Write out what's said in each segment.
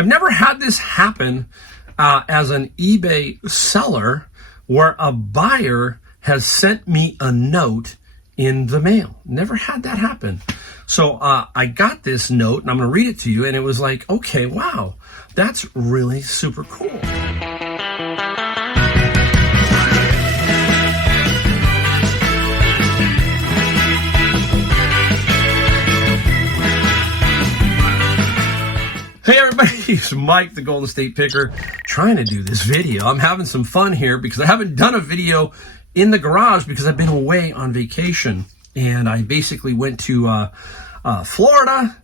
I've never had this happen as an eBay seller where a buyer has sent me a note in the mail. Never had that happen. So I got this note, and I'm going to read it to you, and it was like, okay, wow, that's really super cool. Hey everybody, it's Mike, the Golden State Picker, trying to do this video. I'm having some fun here because I haven't done a video in the garage because I've been away on vacation. And I basically went to Florida,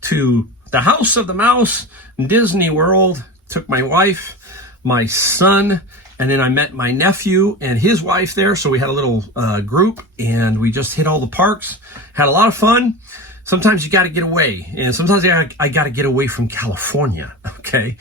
to the House of the Mouse, Disney World, took my wife, my son, and then I met my nephew and his wife there. So we had a little group, and we just hit all the parks, had a lot of fun. Sometimes you got to get away, and sometimes I got to get away from California, okay?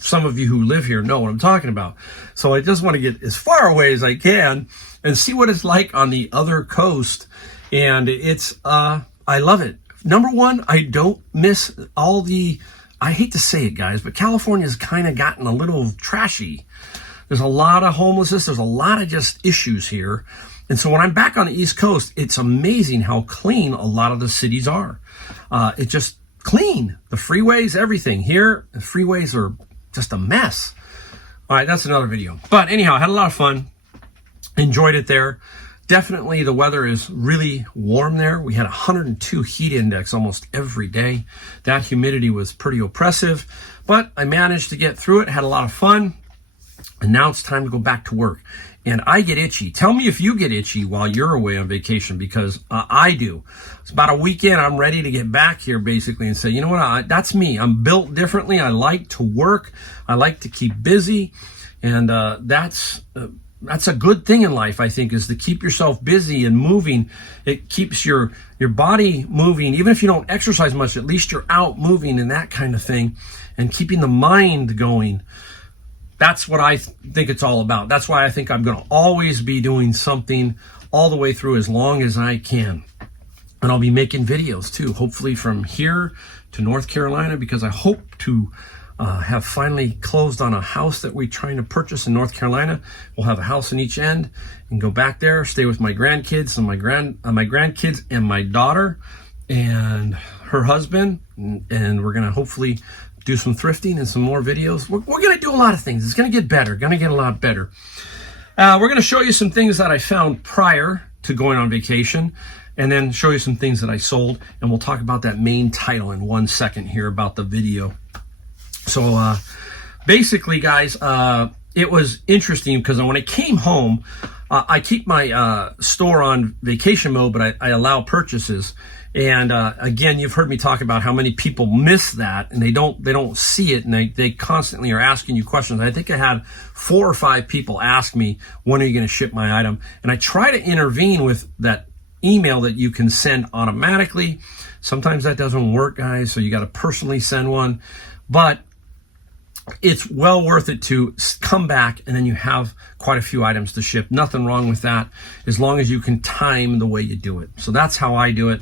Some of you who live here know what I'm talking about. So I just want to get as far away as I can and see what it's like on the other coast. And it's, I love it. Number one, I don't miss all the, I hate to say it, guys, but California's kind of gotten a little trashy. There's a lot of homelessness. There's a lot of just issues here. And so when I'm back on the East Coast, it's amazing how clean a lot of the cities are. It's just clean. The freeways, everything. Here, the freeways are just a mess. All right, that's another video. But anyhow, I had a lot of fun. Enjoyed it there. Definitely the weather is really warm there. We had 102 heat index almost every day. That humidity was pretty oppressive, but I managed to get through it, had a lot of fun. And now it's time to go back to work. And I get itchy. Tell me if you get itchy while you're away on vacation, because I do. It's about a weekend. I'm ready to get back here basically and say, you know what, that's me. I'm built differently. I like to work. I like to keep busy. And that's a good thing in life, I think, is to keep yourself busy and moving. It keeps your body moving. Even if you don't exercise much, at least you're out moving and that kind of thing, and keeping the mind going. That's what I think it's all about. That's why I think I'm going to always be doing something all the way through as long as I can. And I'll be making videos too, hopefully from here to North Carolina, because I hope to have finally closed on a house that we're trying to purchase in North Carolina. We'll have a house in each end and go back there, stay with my grandkids and my grandkids and my daughter and her husband. And we're going to hopefully do some thrifting and some more videos. We're going to do a lot of things. It's going to get better, going to get a lot better. We're going to show you some things that I found prior to going on vacation, and then show you some things that I sold. And we'll talk about that main title in 1 second here about the video. So basically, guys, it was interesting because when I came home, I keep my store on vacation mode, but I allow purchases. And again, you've heard me talk about how many people miss that, and they don't see it, and they constantly are asking you questions. I think I had 4 or 5 people ask me, when are you going to ship my item? And I try to intervene with that email that you can send automatically. Sometimes that doesn't work, guys, so you got to personally send one. But it's well worth it to come back, and then you have quite a few items to ship. Nothing wrong with that, as long as you can time the way you do it. So that's how I do it.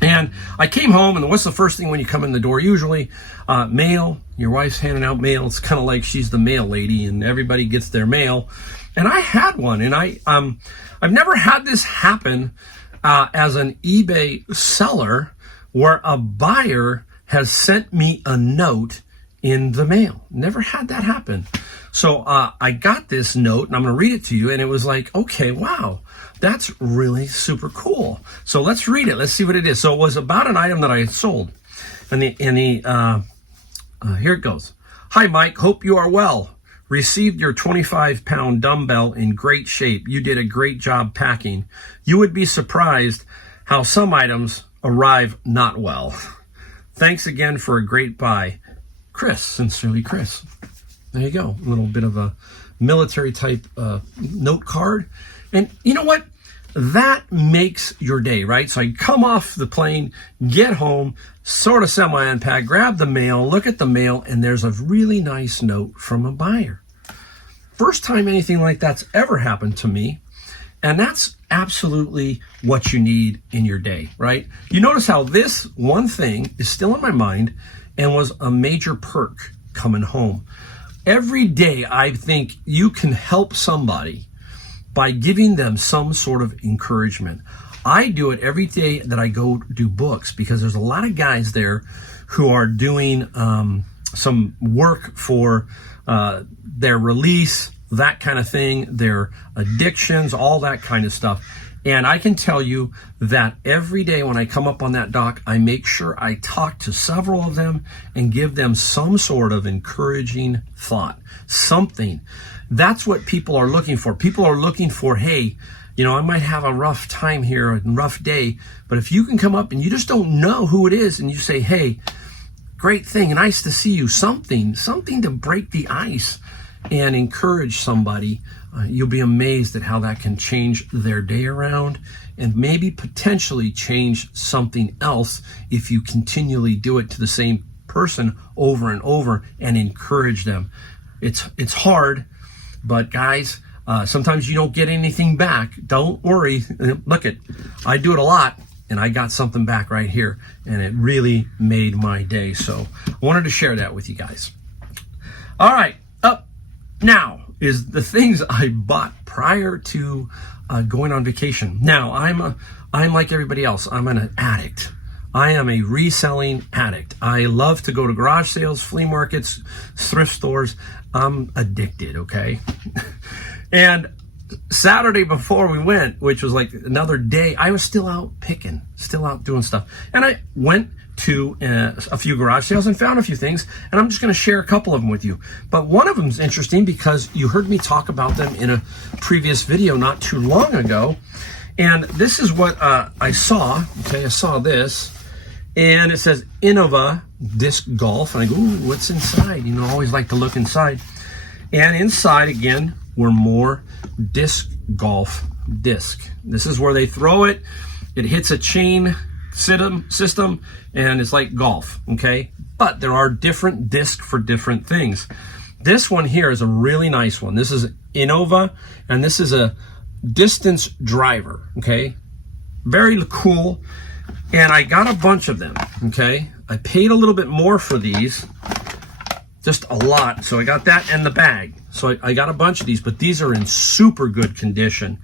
And I came home, and what's the first thing when you come in the door? Usually mail. Your wife's handing out mail. It's kind of like she's the mail lady, and everybody gets their mail. And I had one, and I've never had this happen as an eBay seller where a buyer has sent me a note in the mail. Never had that happen. So I got this note, and I'm going to read it to you, and it was like, okay, wow, that's really super cool. So let's read it. Let's see what it is. So it was about an item that I had sold. And here it goes. Hi, Mike. Hope you are well. Received your 25-pound dumbbell in great shape. You did a great job packing. You would be surprised how some items arrive not well. Thanks again for a great buy. Chris, sincerely, Chris. There you go. A little bit of a military type note card. And you know what? That makes your day, right? So I come off the plane, get home, sort of semi-unpack, grab the mail, look at the mail, and there's a really nice note from a buyer. First time anything like that's ever happened to me. And that's absolutely what you need in your day, right? You notice how this one thing is still in my mind. and was a major perk coming home. Every day, I think you can help somebody by giving them some sort of encouragement. I do it every day that I go do books, because there's a lot of guys there who are doing some work for their release, that kind of thing, their addictions, all that kind of stuff. And I can tell you that every day when I come up on that dock, I make sure I talk to several of them and give them some sort of encouraging thought, something. That's what people are looking for. People are looking for, hey, you know, I might have a rough time here, a rough day, but if you can come up and you just don't know who it is and you say, hey, great thing, nice to see you, something to break the ice and encourage somebody, you'll be amazed at how that can change their day around and maybe potentially change something else if you continually do it to the same person over and over and encourage them. It's hard, but guys, sometimes you don't get anything back. Don't worry. Look, I do it a lot, and I got something back right here, and it really made my day. So I wanted to share that with you guys. All right, up now is the things I bought prior to going on vacation. Now, I'm like everybody else. I'm an addict. I am a reselling addict. I love to go to garage sales, flea markets, thrift stores. I'm addicted, okay? And Saturday before we went, which was like another day, I was still out picking, still out doing stuff. And I went to a few garage sales and found a few things, and I'm just going to share a couple of them with you. But one of them is interesting because you heard me talk about them in a previous video not too long ago. And this is what I saw. Okay, I saw this, and it says Innova Disc Golf. And I go, ooh, what's inside? You know, I always like to look inside. And inside, again, were more disc golf disc. This is where they throw it. It hits a chain system, and it's like golf, okay? But there are different discs for different things. This one here is a really nice one. This is Innova, and this is a distance driver, okay? Very cool. And I got a bunch of them, okay? I paid a little bit more for these, just a lot. So I got that and the bag. So I got a bunch of these, but these are in super good condition.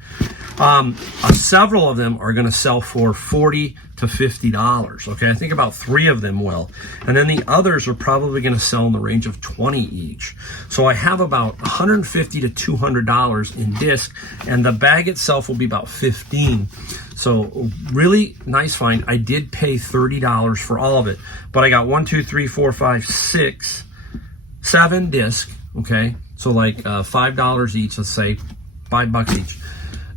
Several of them are going to sell for $40 to $50. Okay, I think about 3 of them will, and then the others are probably going to sell in the range of $20 each. So I have about $150 to $200 in disc, and the bag itself will be about $15. So really nice find. I did pay $30 for all of it, but I got 1, 2, 3, 4, 5, 6, 7 disc. Okay, so like $5 each. Let's say $5 each.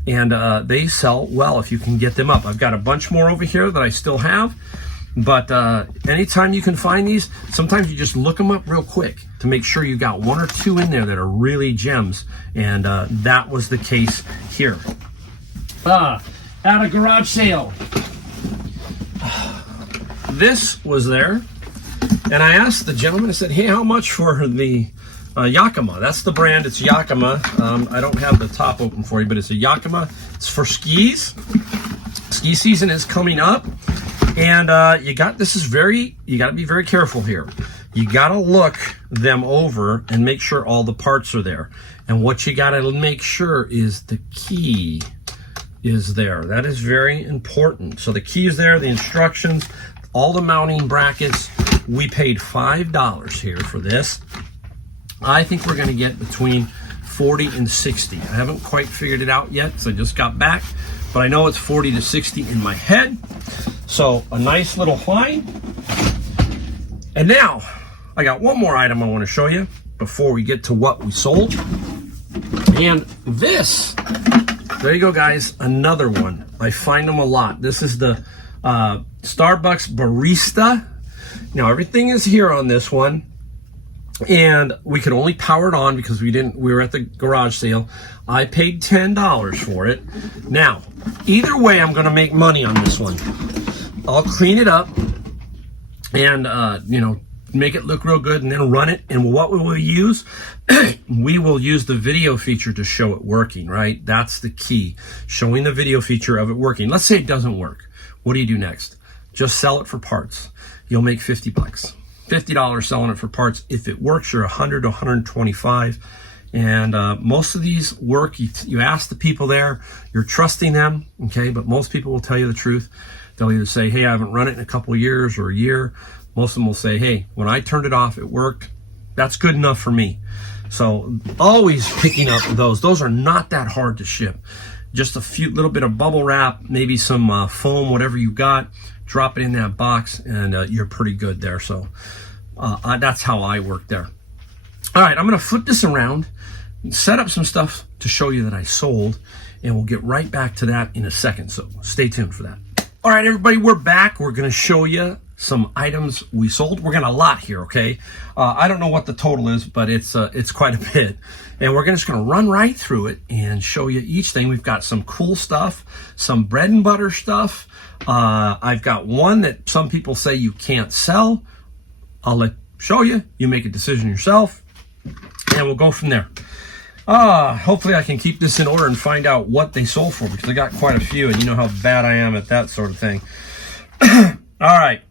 And they sell well if you can get them up. I've got a bunch more over here that I still have, but anytime you can find these, sometimes you just look them up real quick to make sure you got 1 or 2 in there that are really gems, and that was the case here. At a garage sale, this was there, and I asked the gentleman, I said, hey, how much for the Yakima? That's the brand. It's Yakima. I don't have the top open for you, but it's a Yakima. It's for skis. Ski season is coming up, and you got to be very careful here. You got to look them over and make sure all the parts are there. And what you got to make sure is the key is there. That is very important. So the key is there, the instructions, all the mounting brackets. We paid $5 here for this. I think we're going to get between 40 and 60. I haven't quite figured it out yet because I just got back, but I know it's 40 to 60 in my head. So a nice little find. And now I got one more item I want to show you before we get to what we sold. And this, there you go, guys, another one. I find them a lot. This is the Starbucks Barista. Now everything is here on this one. And we could only power it on because we were at the garage sale. I paid $10 for it. Now, either way, I'm going to make money on this one. I'll clean it up and, make it look real good and then run it. And what we will use, we will use the video feature to show it working, right? That's the key, showing the video feature of it working. Let's say it doesn't work. What do you do next? Just sell it for parts. You'll make $50. $50 selling it for parts. If it works, you're 100 to 125. And most of these work. You ask the people there, you're trusting them, okay? But most people will tell you the truth. They'll either say, hey, I haven't run it in a couple of years or a year. Most of them will say, hey, when I turned it off, it worked. That's good enough for me. So always picking up those. Those are not that hard to ship. Just a few little bit of bubble wrap, maybe some foam, whatever you got. Drop it in that box, and you're pretty good there. So that's how I work there. All right, I'm going to flip this around, set up some stuff to show you that I sold, and we'll get right back to that in a second. So stay tuned for that. All right, everybody, we're back. We're going to show you some items we sold. We're going to lot here, okay? I don't know what the total is, but it's quite a bit. And we're just going to run right through it and show you each thing. We've got some cool stuff, some bread and butter stuff. I've got one that some people say you can't sell. I'll show you. You make a decision yourself, and we'll go from there. Hopefully I can keep this in order and find out what they sold for, because I got quite a few, and you know how bad I am at that sort of thing. All right.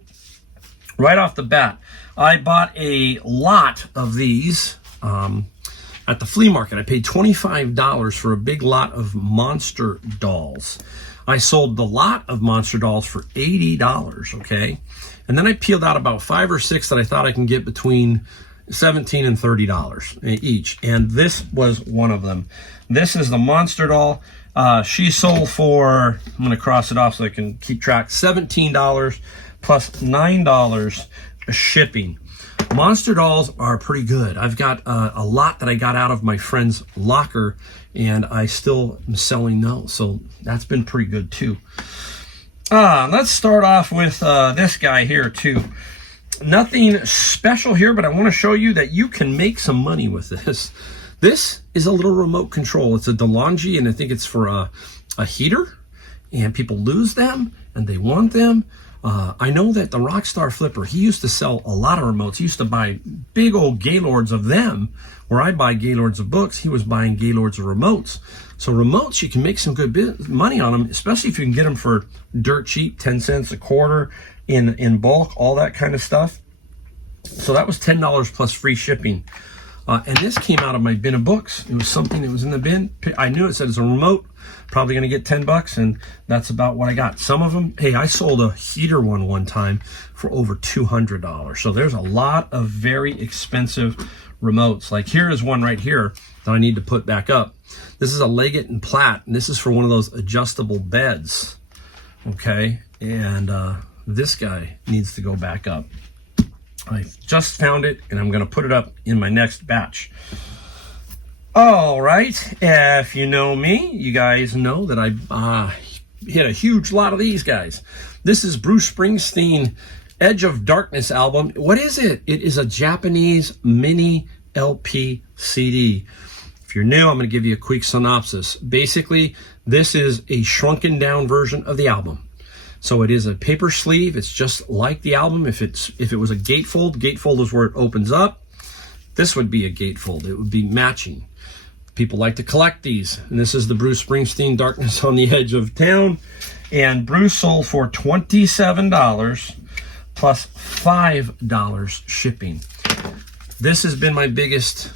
Right off the bat, I bought a lot of these at the flea market. I paid $25 for a big lot of monster dolls. I sold the lot of monster dolls for $80, okay? And then I peeled out about 5 or 6 that I thought I can get between $17 and $30 each. And this was one of them. This is the monster doll. She sold for, I'm going to cross it off so I can keep track, $17 plus $9 shipping. Monster dolls are pretty good. I've got a lot that I got out of my friend's locker, and I still am selling those. So that's been pretty good too. Let's start off with this guy here too. Nothing special here, but I want to show you that you can make some money with this. This is a little remote control. It's a DeLonghi, and I think it's for a heater, and people lose them and they want them. I know that the Rockstar Flipper, he used to sell a lot of remotes. He used to buy big old Gaylords of them. Where I buy Gaylords of books, he was buying Gaylords of remotes. So remotes, you can make some good money on them, especially if you can get them for dirt cheap, 10 cents a quarter in bulk, all that kind of stuff. So that was $10 plus free shipping. And this came out of my bin of books. It was something that was in the bin. I knew it said it's a remote, probably going to get 10 bucks, and that's about what I got. Some of them, hey, I sold a heater one time for over $200. So there's a lot of very expensive remotes. Like here is one right here that I need to put back up. This is a Leggett and Platt, and this is for one of those adjustable beds. Okay, and this guy needs to go back up. I just found it, and I'm going to put it up in my next batch. All right, if you know me, you guys know that I hit a huge lot of these guys. This is Bruce Springsteen Edge of Darkness album. What is it? It is a Japanese mini LP CD. If you're new, I'm going to give you a quick synopsis. Basically, this is a shrunken down version of the album. So it is a paper sleeve. It's just like the album. If it was a gatefold is where it opens up. This would be a gatefold. It would be matching. People like to collect these. And this is the Bruce Springsteen Darkness on the Edge of Town. And Bruce sold for $27 plus $5 shipping. This has been my biggest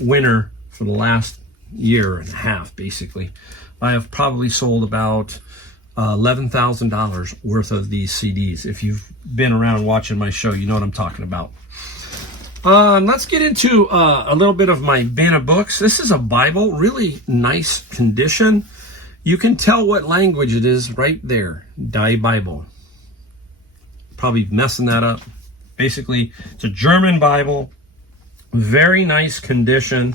winner for the last year and a half, basically. I have probably sold about $11,000 worth of these CDs. If you've been around watching my show, you know what I'm talking about. Let's get into a little bit of my bin of books. This is a Bible, really nice condition. You can tell what language it is right there, Die Bible. Probably messing that up. Basically, it's a German Bible, very nice condition.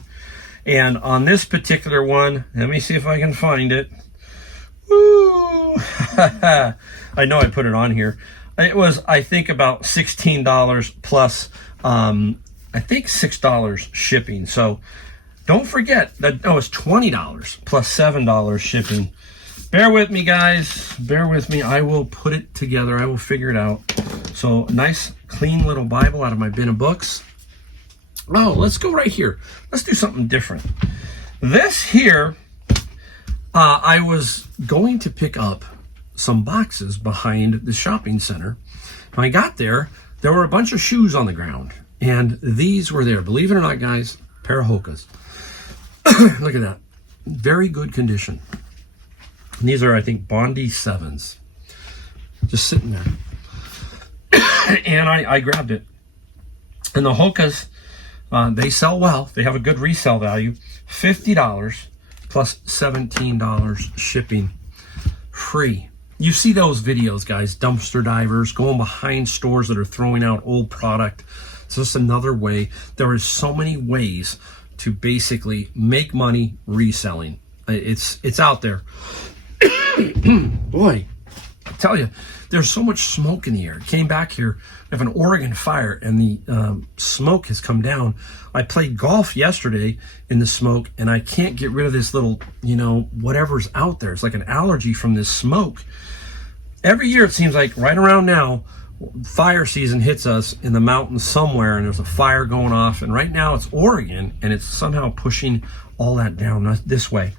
And on this particular one, let me see if I can find it. Woo! I know I put it on here. It was, I think, about $16 plus, I think $6 shipping. So don't forget that, oh, it's $20 plus $7 shipping. Bear with me, guys. Bear with me. I will put it together. I will figure it out. So nice, clean little Bible out of my bin of books. Oh, let's go right here. Let's do something different. This here, I was going to pick up some boxes behind the shopping center. When I got there, there were a bunch of shoes on the ground, and these were there. Believe it or not, guys, pair of Hokas. Look at that. Very good condition. And these are, I think, Bondi 7s. Just sitting there. And I grabbed it. And the Hokas, they sell well. They have a good resale value. $50 plus $17 shipping. Free. You see those videos, guys, dumpster divers going behind stores that are throwing out old product. It's just another way. There is so many ways to basically make money reselling. It's out there. Boy, I tell you, there's so much smoke in the air. Came back here, we have an Oregon fire, and the smoke has come down. I played golf yesterday in the smoke, and I can't get rid of this little, whatever's out there. It's like an allergy from this smoke. Every year, it seems like right around now, fire season hits us in the mountains somewhere, and there's a fire going off. And right now, it's Oregon, and it's somehow pushing all that down this way.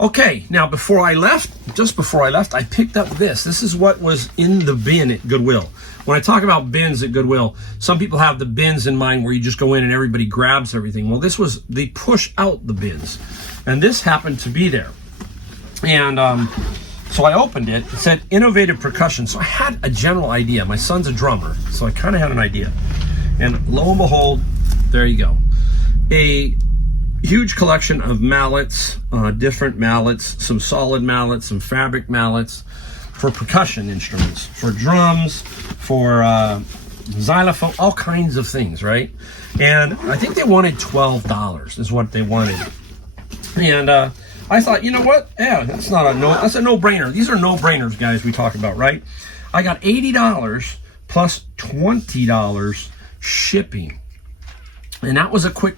Okay, now just before I left, I picked up this. This is what was in the bin at Goodwill. When I talk about bins at Goodwill, some people have the bins in mind where you just go in and everybody grabs everything. Well, they push out the bins. And this happened to be there. And so I opened it. It said innovative percussion. So I had a general idea. My son's a drummer, so I kind of had an idea. And lo and behold, there you go. A huge collection of mallets, different mallets, some solid mallets, some fabric mallets for percussion instruments, for drums, for xylophone, all kinds of things, right? And I think they wanted $12 is what they wanted. And I thought, you know what? Yeah, that's a no-brainer. These are no-brainers, guys, we talk about, right? I got $80 plus $20 shipping. And that was a quick,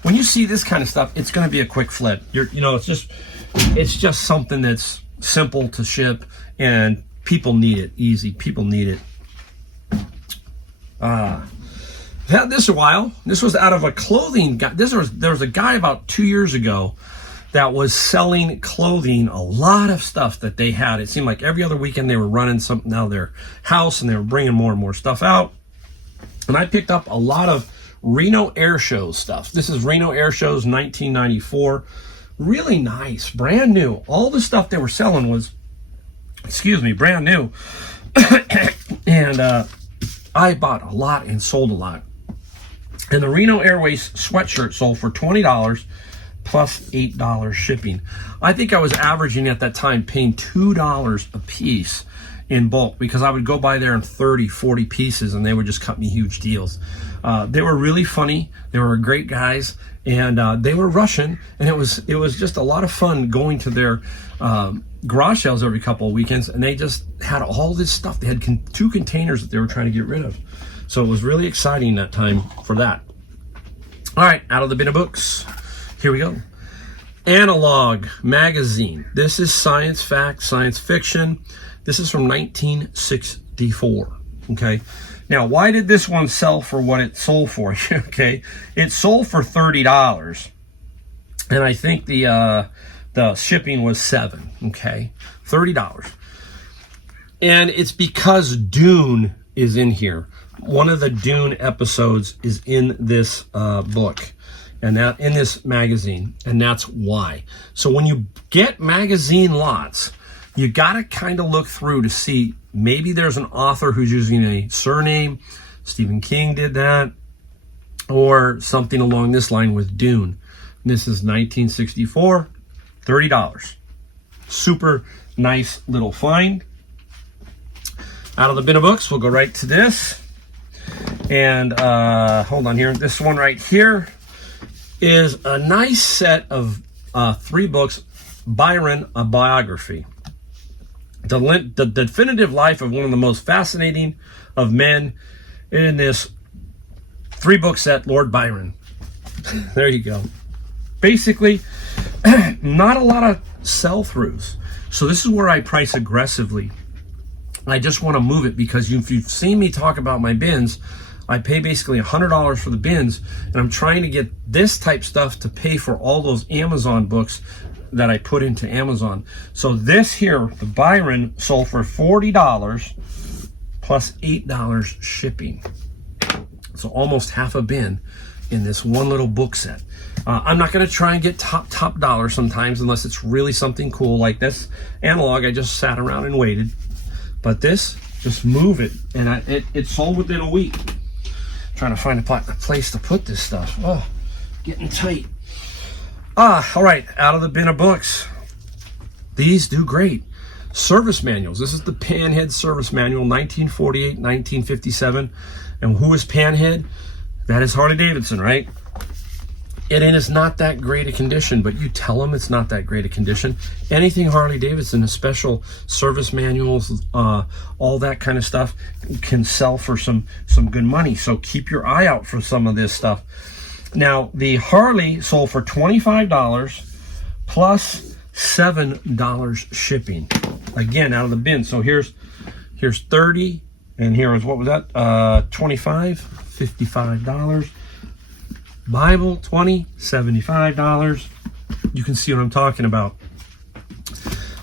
when you see this kind of stuff, it's going to be a quick flip. It's just something that's simple to ship, and people need it. Easy. People need it. I've had this a while. This was out of a clothing guy. There was a guy about 2 years ago that was selling clothing, a lot of stuff that they had. It seemed like every other weekend they were running something out of their house, and they were bringing more and more stuff out. And I picked up a lot of Reno Air Shows stuff. This is Reno Air Shows 1994. Really nice, brand new. All the stuff they were selling was, brand new. And I bought a lot and sold a lot. And the Reno Airways sweatshirt sold for $20 plus $8 shipping. I think I was averaging at that time paying $2 a piece in bulk, because I would go by there in 30, 40 pieces, and they would just cut me huge deals. They were really funny. They were great guys, and they were Russian, and it was just a lot of fun going to their garage sales every couple of weekends, and they just had all this stuff. They had 2 containers that they were trying to get rid of. So it was really exciting that time for that. All right, out of the bin of books. Here we go. Analog Magazine. This is science fact, science fiction. This is from 1964, okay? Now, why did this one sell for what it sold for? Okay, it sold for $30, and I think the shipping was $7, okay? $30. And it's because Dune is in here. One of the Dune episodes is in this book, and that in this magazine, and that's why. So when you get magazine lots, you got to kind of look through to see maybe there's an author who's using a surname. Stephen King did that, or something along this line with Dune. This is 1964, $30. Super nice little find. Out of the bin of books, we'll go right to this. And hold on here. This one right here is a nice set of 3 books. Byron, a biography. The definitive life of one of the most fascinating of men in this 3-book set, Lord Byron. There you go. Basically, not a lot of sell-throughs. So this is where I price aggressively. I just want to move it because if you've seen me talk about my bins, I pay basically $100 for the bins, and I'm trying to get this type stuff to pay for all those Amazon books that I put into Amazon. So this here, the Byron, sold for $40, plus $8 shipping. So almost half a bin in this one little book set. I'm not going to try and get top dollar sometimes unless it's really something cool like this analog. I just sat around and waited. But this, just move it. And it sold within a week. Trying to find a place to put this stuff. Oh, getting tight. All right, out of the bin of books. These do great. Service manuals. This is the Panhead Service Manual, 1948, 1957. And who is Panhead? That is Harley Davidson, right? And it is not that great a condition, but you tell them it's not that great a condition. Anything Harley Davidson, special service manuals, all that kind of stuff can sell for some good money. So keep your eye out for some of this stuff. Now, the Harley sold for $25 plus $7 shipping. Again, out of the bin. So here's 30, and here is, what was that? 25, $55. Bible, $20, $75. You can see what I'm talking about.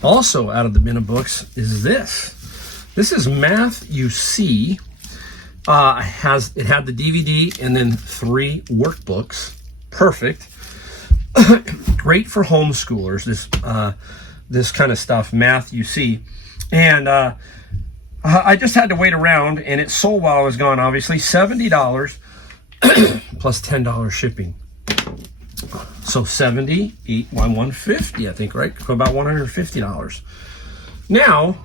Also out of the bin of books is this. This is Math You See. It had the DVD and then 3 workbooks. Perfect. Great for homeschoolers, this kind of stuff, Math You See. And I just had to wait around, and it sold while I was gone, obviously. $70 plus $10 shipping. So 70, 150, I think, right? About $150. Now,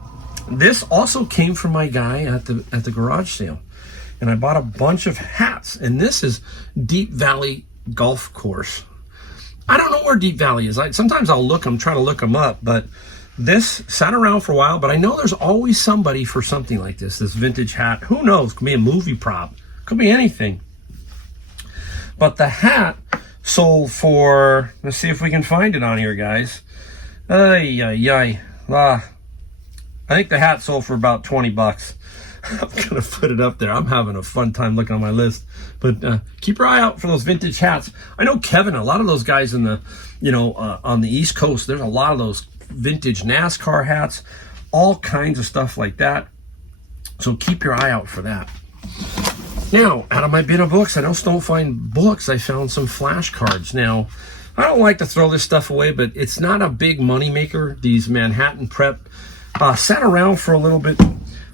this also came from my guy at the garage sale. And I bought a bunch of hats. And this is Deep Valley Golf Course. I don't know where Deep Valley is. Sometimes I'll try to look them up, but this sat around for a while, but I know there's always somebody for something like this vintage hat. Who knows? Could be a movie prop. Could be anything. But the hat sold for, let's see if we can find it on here, guys. I think the hat sold for about 20 bucks. I'm gonna put it up there. I'm having a fun time looking on my list. But keep your eye out for those vintage hats. I know Kevin, a lot of those guys in the, on the East Coast, there's a lot of those vintage NASCAR hats, all kinds of stuff like that. So keep your eye out for that. Now, out of my bin of books, I just don't find books. I found some flashcards. Now, I don't like to throw this stuff away, but it's not a big money maker. These Manhattan Prep sat around for a little bit.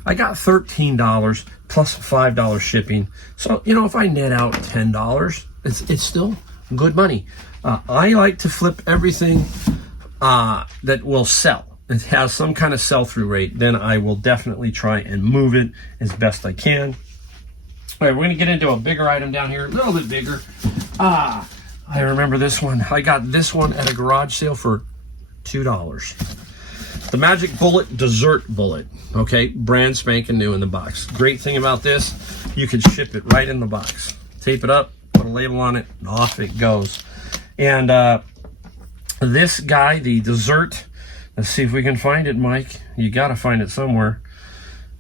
I got $13 plus $5 shipping. So, if I net out $10, it's still good money. I like to flip everything that will sell. It has some kind of sell-through rate. Then I will definitely try and move it as best I can. All right, we're going to get into a bigger item down here, a little bit bigger. I remember this one. I got this one at a garage sale for $2. The Magic Bullet Dessert Bullet. Okay, brand spanking new in the box. Great thing about this, you can ship it right in the box. Tape it up, put a label on it, and off it goes. And this guy, the dessert, let's see if we can find it, Mike. You got to find it somewhere.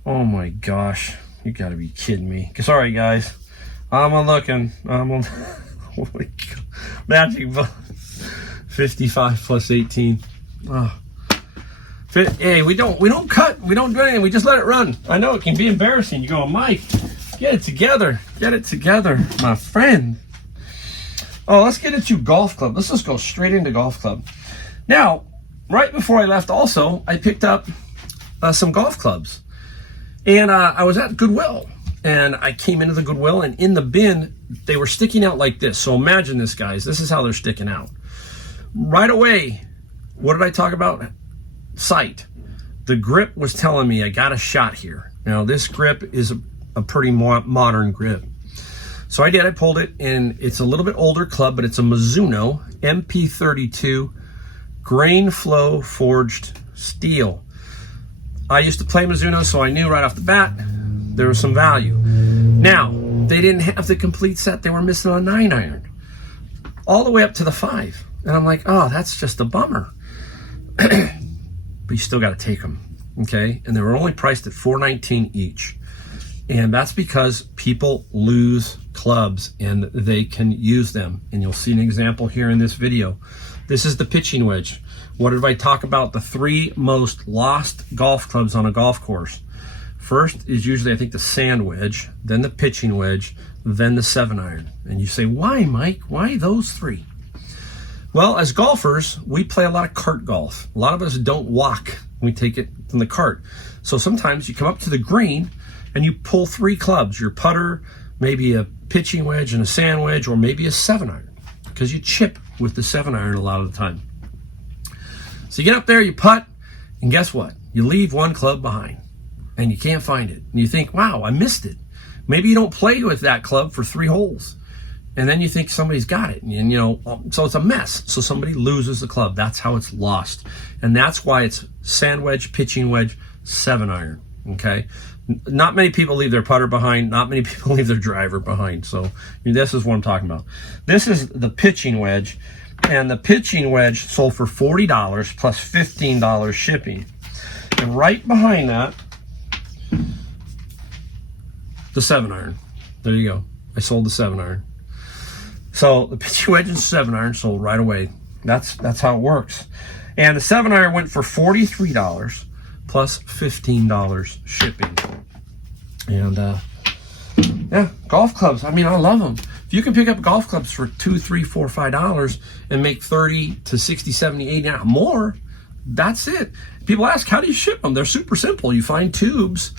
Oh my gosh. You gotta be kidding me. Sorry, guys. I'm looking. Oh my God. Magic 55 plus 18. Oh. Hey, we don't cut. We don't do anything. We just let it run. I know it can be embarrassing. You go, Mike, get it together. Get it together, my friend. Oh, let's get into golf club. Let's just go straight into golf club. Now, right before I left also, I picked up some golf clubs. And I was at Goodwill, and I came into the Goodwill, and in the bin, they were sticking out like this. So imagine this, guys. This is how they're sticking out. Right away, what did I talk about? Sight. The grip was telling me I got a shot here. Now, this grip is a pretty modern grip. So I did. I pulled it, and it's a little bit older club, but it's a Mizuno MP32 grain flow forged steel. I used to play Mizuno, so I knew right off the bat there was some value. Now, they didn't have the complete set. They were missing a 9-iron. All the way up to the 5. And I'm like, oh, that's just a bummer. But you still got to take them, okay? And they were only priced at $4.19 each. And that's because people lose clubs and they can use them. And you'll see an example here in this video. This is the pitching wedge. What did I talk about? The 3 most lost golf clubs on a golf course. First is usually, I think, the sand wedge, then the pitching wedge, then the 7-iron. And you say, why, Mike? Why those three? Well, as golfers, we play a lot of cart golf. A lot of us don't walk. We take it from the cart. So sometimes you come up to the green and you pull 3 clubs, your putter, maybe a pitching wedge and a sand wedge, or maybe a 7-iron, because you chip with the 7-iron a lot of the time. So you get up there, you putt, and guess what? You leave 1 club behind and you can't find it. And you think, wow, I missed it. Maybe you don't play with that club for 3 holes. And then you think somebody's got it. And, so it's a mess. So somebody loses the club. That's how it's lost. And that's why it's sand wedge, pitching wedge, 7-iron. Okay? Not many people leave their putter behind. Not many people leave their driver behind. So this is what I'm talking about. This is the pitching wedge. And the pitching wedge sold for $40 plus $15 shipping. And right behind that, the 7-iron. There you go. I sold the 7-iron. So the pitching wedge and 7-iron sold right away. That's how it works. And the 7-iron went for $43 plus $15 shipping. And yeah, golf clubs. I mean, I love them. If you can pick up golf clubs for $2, $3, $4, $5 and make 30 to 60, 70, 80 more, that's it. People ask, how do you ship them? They're super simple. You find tubes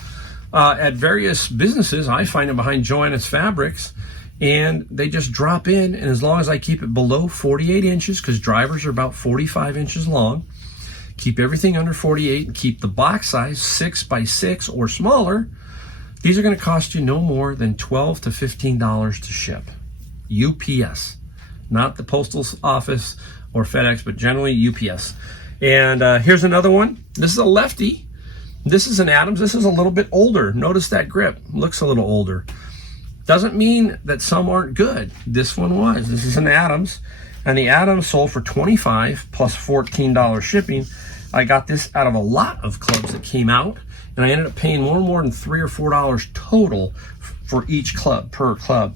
at various businesses. I find them behind Joanna's Fabrics, and they just drop in. And as long as I keep it below 48 inches, because drivers are about 45 inches long, keep everything under 48 and keep the box size 6 by 6 or smaller, these are going to cost you no more than $12 to $15 to ship. UPS, not the postal office or FedEx, but generally UPS. And here's another one. This is a lefty. This is an Adams. This is a little bit older. Notice that grip looks a little older. Doesn't mean that some aren't good. This one was. This is an Adams, and the Adams sold for $25 plus $14 shipping. I got this out of a lot of clubs that came out, and I ended up paying more than $3 or $4 total for each club, per club.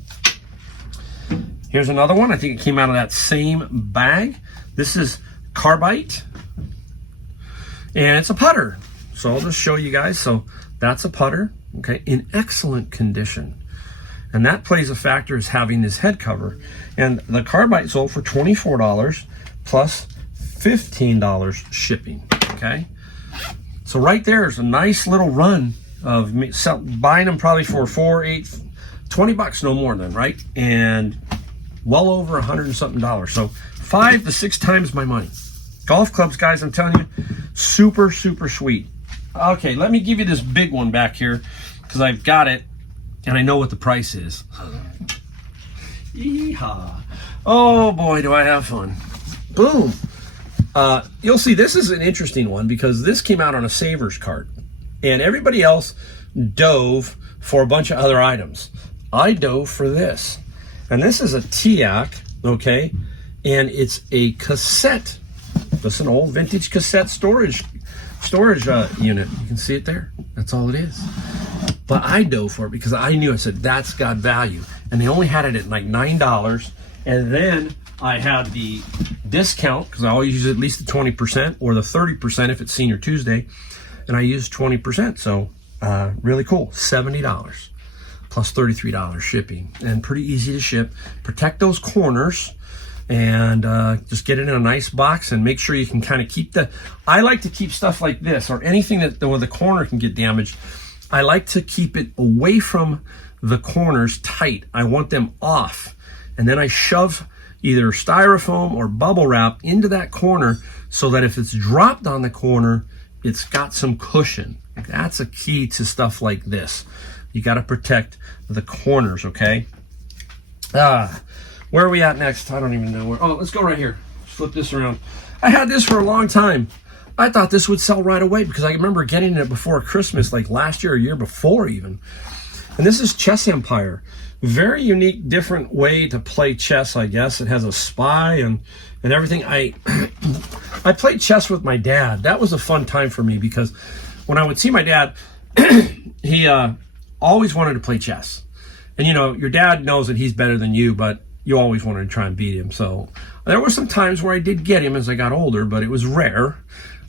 Here's another one. I think it came out of that same bag. This is Carbide, and it's a putter. So I'll just show you guys. So that's a putter, okay, in excellent condition. And that plays a factor, is having this head cover. And the Carbide sold for $24 plus $15 shipping, okay? So right there is a nice little run of me buying them probably for $4, $8, $20, no more than, right? And well over $100 and something. So 5 to 6 times my money. Golf clubs, guys, I'm telling you, super, super sweet. Okay, let me give you this big one back here, because I've got it and I know what the price is. Yeehaw. Oh boy, do I have fun. Boom. You'll see this is an interesting one, because this came out on a Savers cart and everybody else dove for a bunch of other items. I dove for this. And this is a TIAC, okay? And it's a cassette. That's an old vintage cassette storage unit. You can see it there. That's all it is. But I dove for it because I knew, I said, that's got value. And they only had it at like $9. And then I had the discount, because I always use at least the 20% or the 30% if it's Senior Tuesday. And I used 20%. So really cool. $70 plus $33 shipping. And pretty easy to ship. Protect those corners. And just get it in a nice box, and make sure you can kind of keep I like to keep stuff like this, or anything where the corner can get damaged. I like to keep it away from the corners tight. I want them off. And then I shove either styrofoam or bubble wrap into that corner, so that if it's dropped on the corner, it's got some cushion. That's a key to stuff like this. You got to protect the corners, okay? Where are we at next? I don't even know where. Oh, let's go right here. Flip this around. I had this for a long time. I thought this would sell right away, because I remember getting it before Christmas, like last year or year before even. And this is Chess Empire. Very unique, different way to play chess, I guess. It has a spy and everything. I played chess with my dad. That was a fun time for me, because when I would see my dad, he always wanted to play chess. And your dad knows that he's better than you, but you always wanted to try and beat him. So there were some times where I did get him as I got older, but it was rare.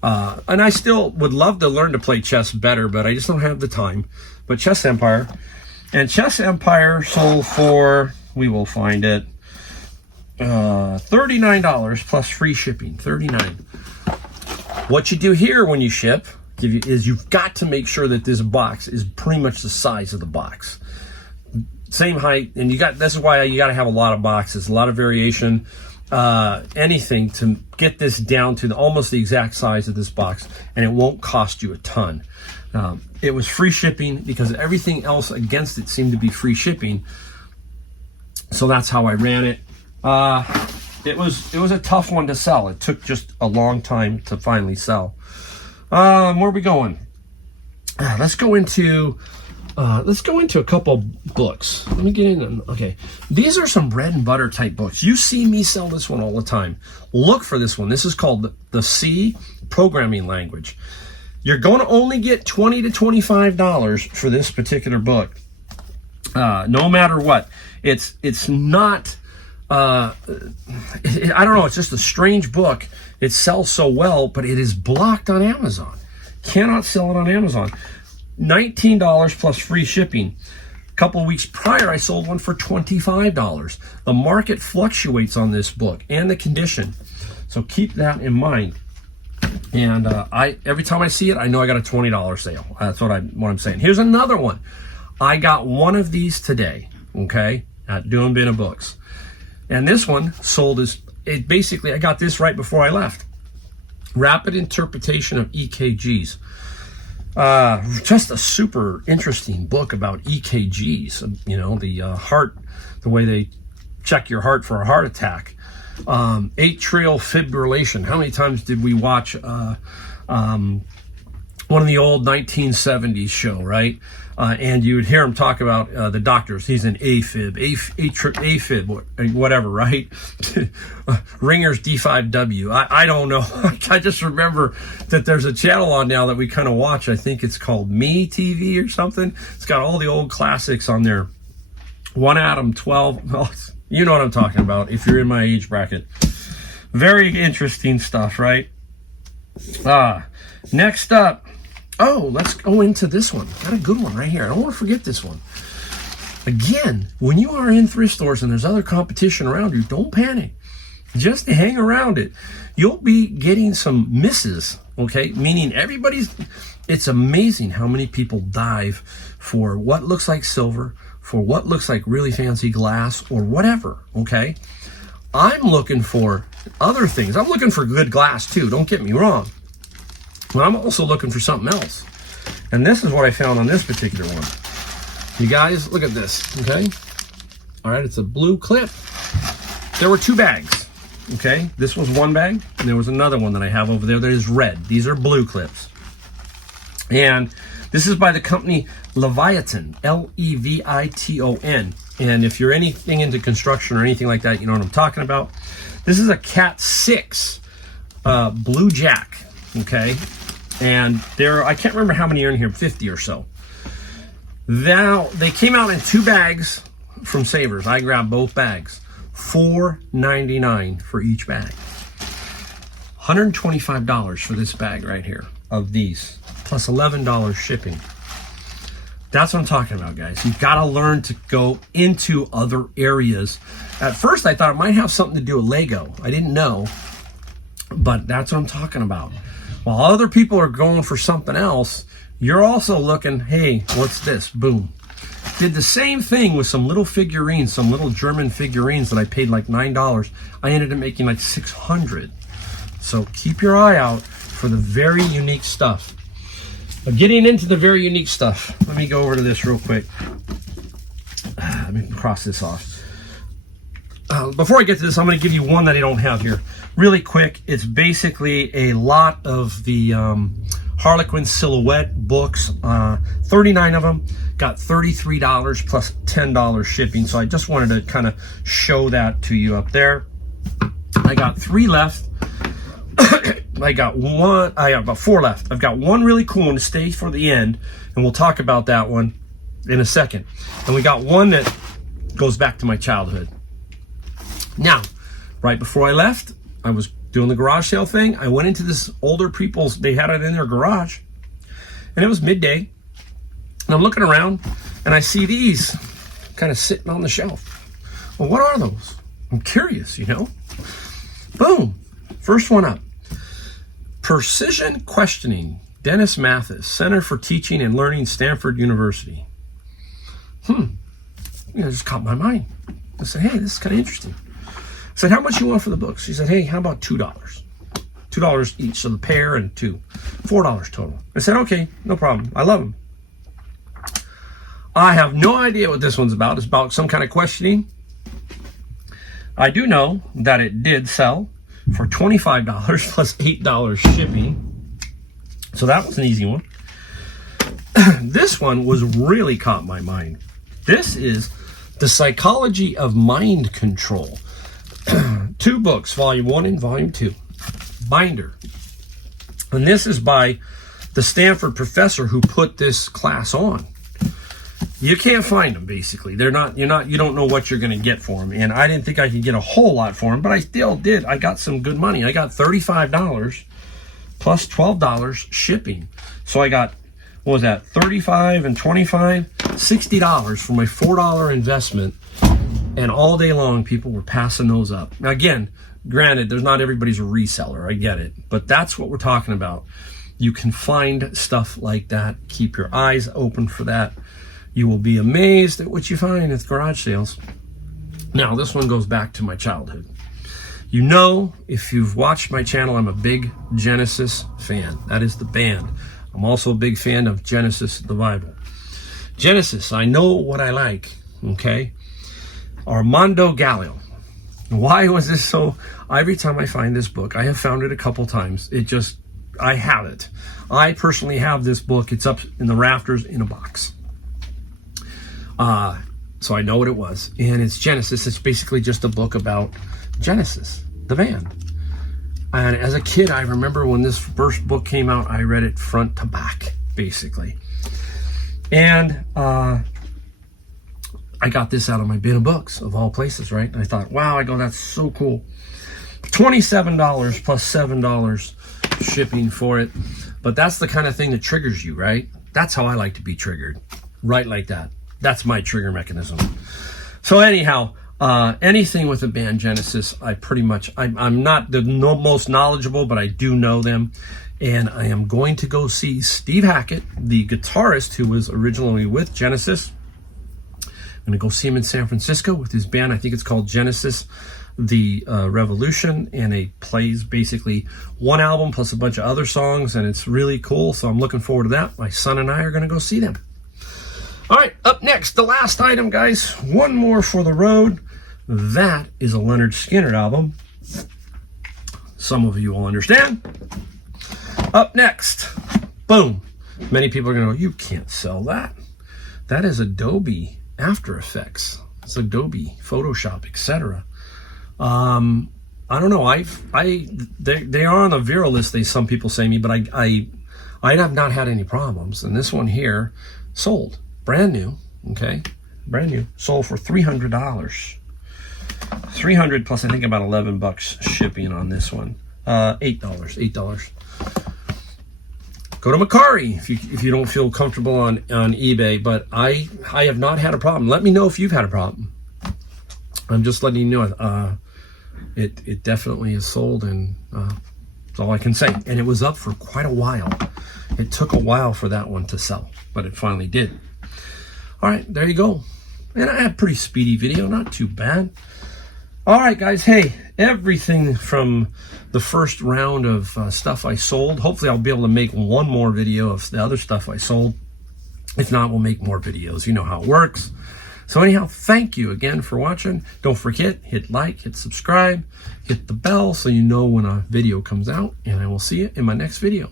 And I still would love to learn to play chess better, but I just don't have the time. But Chess Empire. And Chess Empire sold for, we will find it, $39 plus free shipping. $39. What you do here when you ship is you've got to make sure that this box is pretty much the size of the box. Same height, and this is why you got to have a lot of boxes, a lot of variation, anything to get this down to almost the exact size of this box, and it won't cost you a ton. It was free shipping because everything else against it seemed to be free shipping, so that's how I ran it. It was a tough one to sell. It took just a long time to finally sell. Where are we going? Let's go into a couple books. Let me get in. Okay, these are some bread and butter type books. You see me sell this one all the time. Look for this one. This is called the C Programming Language. You're going to only get $20 to $25 for this particular book. No matter what, it's not. I don't know. It's just a strange book. It sells so well, but it is blocked on Amazon. Cannot sell it on Amazon. $19 plus free shipping. A couple of weeks prior, I sold one for $25. The market fluctuates on this book and the condition, so keep that in mind. And every time I see it, I know I got a $20 sale. That's what I'm saying. Here's another one. I got one of these today. Okay, at Doing Bin of Books. And this one sold basically, I got this right before I left. Rapid Interpretation of EKGs. Just a super interesting book about EKGs. You know, the heart, the way they check your heart for a heart attack. Atrial fibrillation. How many times did we watch one of the old 1970s show, right? And you would hear him talk about the doctors. He's an AFib, whatever, right? Ringer's D5W. I don't know. I just remember that there's a channel on now that we kind of watch. I think it's called Me TV or something. It's got all the old classics on there. One Atom, 12. Well, you know what I'm talking about if you're in my age bracket. Very interesting stuff, right? Next up. Oh, let's go into this one. Got a good one right here. I don't want to forget this one. Again, when you are in thrift stores and there's other competition around you, don't panic. Just hang around it. You'll be getting some misses, okay? Meaning it's amazing how many people dive for what looks like silver, for what looks like really fancy glass or whatever, okay? I'm looking for other things. I'm looking for good glass too, don't get me wrong. But I'm also looking for something else. And this is what I found on this particular one. You guys, look at this, okay? All right, it's a blue clip. There were 2 bags, okay? This was one bag, and there was another one that I have over there that is red. These are blue clips. And this is by the company Leviton, Leviton. And if you're anything into construction or anything like that, you know what I'm talking about. This is a Cat 6 Blue Jack, okay? And I can't remember how many are in here, 50 or so. Now, they came out in 2 bags from Savers. I grabbed both bags. $4.99 for each bag. $125 for this bag right here of these, plus $11 shipping. That's what I'm talking about, guys. You've got to learn to go into other areas. At first, I thought it might have something to do with Lego. I didn't know, but that's what I'm talking about. While other people are going for something else, you're also looking, hey, what's this? Boom. Did the same thing with some little figurines, some little German figurines that I paid like $9. I ended up making like $600. So keep your eye out for the very unique stuff. But getting into the very unique stuff, let me go over to this real quick. Let me cross this off. Before I get to this, I'm going to give you one that I don't have here. Really quick, it's basically a lot of the Harlequin Silhouette books, 39 of them, got $33 plus $10 shipping. So I just wanted to kind of show that to you up there. I got 3 left. I got about 4 left. I've got one really cool one to stay for the end, and we'll talk about that one in a second. And we got one that goes back to my childhood. Now, right before I left, I was doing the garage sale thing, I went into this older people's, they had it in their garage, and it was midday, and I'm looking around, and I see these kind of sitting on the shelf. Well, what are those? I'm curious, you know? Boom. First one up. Precision Questioning, Dennis Mathis, Center for Teaching and Learning, Stanford University. It just caught my mind. I said, hey, this is kind of interesting. I said, how much you want for the books? She said, hey, how about $2? $2 each, so the pair and two. $4 total. I said, okay, no problem. I love them. I have no idea what this one's about. It's about some kind of questioning. I do know that it did sell for $25 plus $8 shipping. So that was an easy one. This one was really caught my mind. This is The Psychology of Mind Control. 2 books, volume 1 and volume 2. Binder. And this is by the Stanford professor who put this class on. You can't find them, basically. You don't know what you're going to get for them. And I didn't think I could get a whole lot for them, but I still did. I got some good money. I got $35 plus $12 shipping. So I got, what was that, 35 and 25, $60 for my $4 investment. And all day long, people were passing those up. Now, again, granted, there's not everybody's a reseller. I get it. But that's what we're talking about. You can find stuff like that. Keep your eyes open for that. You will be amazed at what you find at garage sales. Now, this one goes back to my childhood. You know, if you've watched my channel, I'm a big Genesis fan. That is the band. I'm also a big fan of Genesis, the Bible. Genesis, I know what I like, okay? Armando Gallo. Why was this so? Every time I find this book, I have found it a couple times. I have it. I personally have this book. It's up in the rafters in a box. So I know what it was. And it's Genesis. It's basically just a book about Genesis, the band. And as a kid, I remember when this first book came out, I read it front to back, basically. And I got this out of my bin of books, of all places, right? And I thought, wow, that's so cool. $27 plus $7 shipping for it. But that's the kind of thing that triggers you, right? That's how I like to be triggered, right like that. That's my trigger mechanism. So anyhow, anything with the band Genesis, I'm not the most knowledgeable, but I do know them. And I am going to go see Steve Hackett, the guitarist who was originally with Genesis. I'm going to go see him in San Francisco with his band. I think it's called Genesis, the Revolution. And it plays basically one album plus a bunch of other songs. And it's really cool. So I'm looking forward to that. My son and I are going to go see them. All right, up next, the last item, guys. One more for the road. That is a Leonard Skinner album. Some of you will understand. Up next, boom. Many people are going to go, you can't sell that. That is Adobe After Effects. It's Adobe, Photoshop, etc. I don't know. They are on the Vero list, some people say me, but I have not had any problems. And this one here sold. Brand new, okay? Brand new. Sold for $300. $300 plus I think about $11 shipping on this one. $8. Go to Macari if you don't feel comfortable on eBay, but I have not had a problem. Let me know if you've had a problem. I'm just letting you know it definitely is sold, and that's all I can say. And it was up for quite a while. It took a while for that one to sell, but it finally did. All right, there you go. And I had a pretty speedy video, not too bad. All right, guys. Hey, everything from the first round of stuff I sold. Hopefully, I'll be able to make one more video of the other stuff I sold. If not, we'll make more videos. You know how it works. So anyhow, thank you again for watching. Don't forget, hit like, hit subscribe, hit the bell so you know when a video comes out. And I will see you in my next video.